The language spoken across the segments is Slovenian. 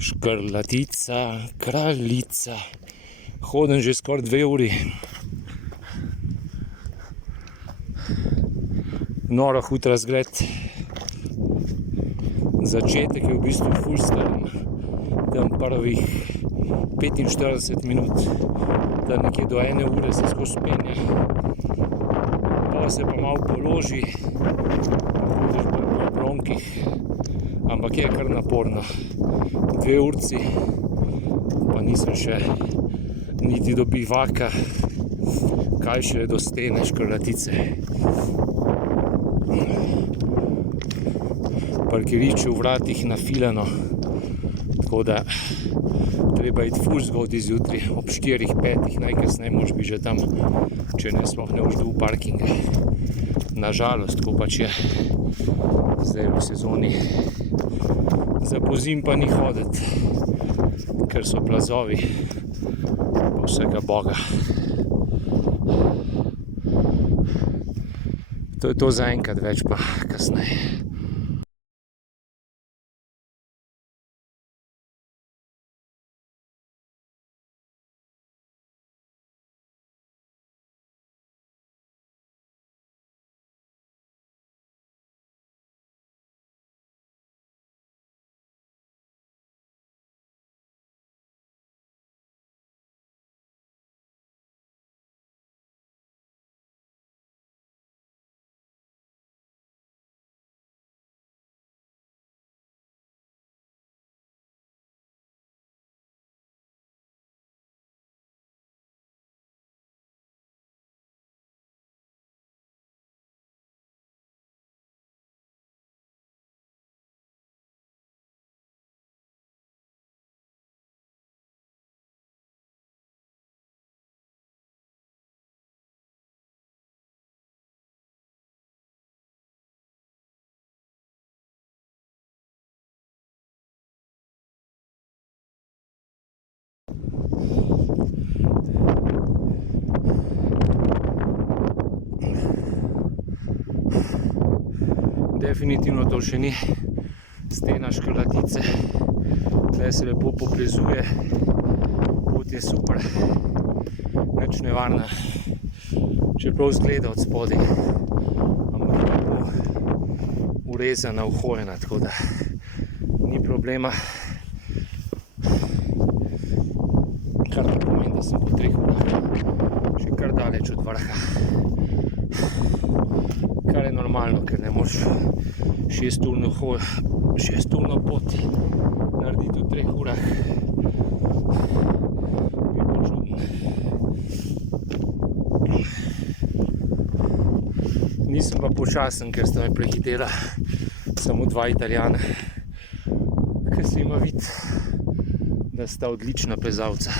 Škrlatica, kraljica. Hodim že skoraj 2 uri. Noro hud razgled. Začetek je v bistvu ful strm. Tam prvih 45 minut, tam nekje do 1 ure se skozi penje. Pa se pa malo položi, hodiš po obronkih, ampak je kar naporno. 2 urci, pa nisem še niti do bivaka, kaj še do stene Škrlatice. Parkirišče v vratih nafilano, tako da treba iti ful zgodaj zjutraj, ob 4-5, najkasneje moraš biti že tam, če ne sploh ne boš dobil parkinge. Nažalost, tako pač je zdaj v sezoni. Za pozimi pa ni hoditi, ker so plazovi pa vsega boga. To je to zaenkrat, več pa kasneje. Definitivno to še ni stena Škrlatice. Tle se lepo poplezuje, pot je super, nič nevarna, čeprav izgleda od spodaj, ampak lepo urezana, uhojena, tako da ni problema. Kar to pomeni, da sem po 3 urah še kar daleč od vrha. Kar je normalno, ker ne moreš 6-urno pot narediti v 3 urah. Bi bilo čudno. Nisem pa počasen, ker sta me prehitela samo 2 Italijana, ker se ima vid, da sta odlična plezalca.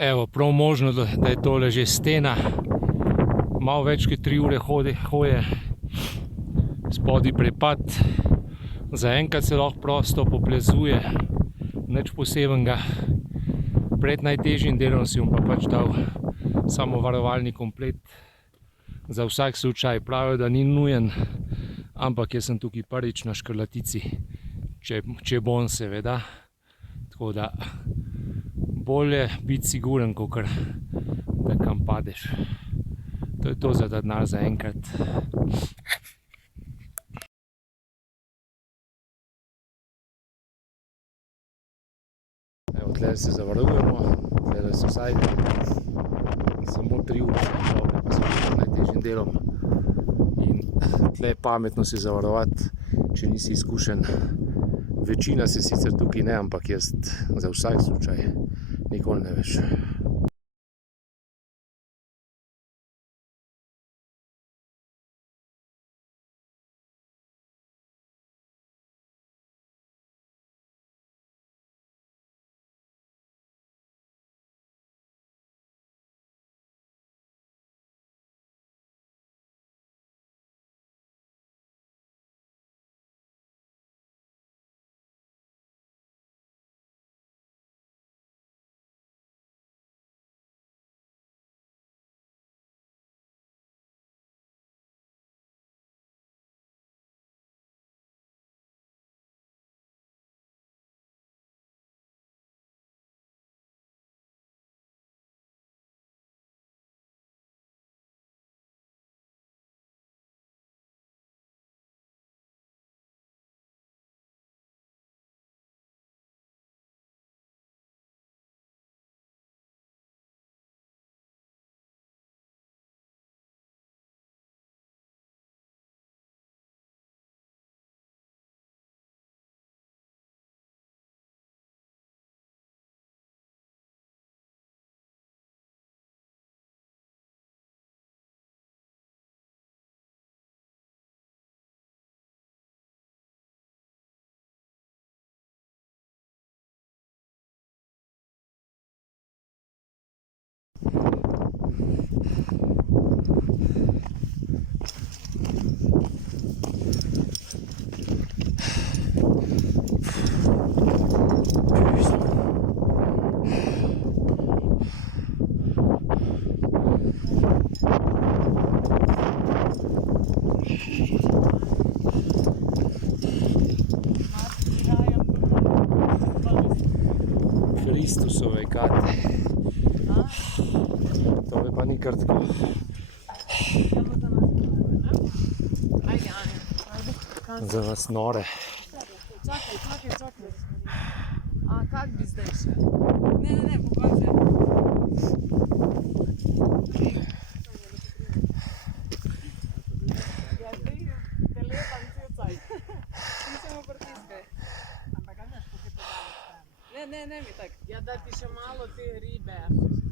Evo, prav možno, da je tole že stena. Malo več kot 3 ure hoje, spodaj prepad. Zaenkrat se lahko prosto poplezuje, nič posebenega. Pred najtežjim delom si bom pa pač dal samo varovalni komplet. Za vsak slučaj, pravijo, da ni nujen, ampak jaz sem tukaj prvič na Škrlatici, če bom seveda. Tako da bolje biti siguren, kakor da kam padeš. To je to za ta denar zaenkrat. Evo, tle se zavarujemo, tle so vsaj samo 3 ure, pa smo pred najtežjim delom. In tle je pametno se zavarovati, če nisi izkušen. Večina se sicer tukaj ne, ampak jaz za vsak slučaj, nikoli ne veš. pa ni kar tako. Ajde, Anja. Za vas nore. Čakaj. A kak bi zdaj še? Ne, pokaže. Ja, zdaj te lepam cel cajt. Ti samo pritiskaj. Ampak kaj imaš, kako je to dalo stran? Ne mi tak. Ja, da ti še malo te ribe.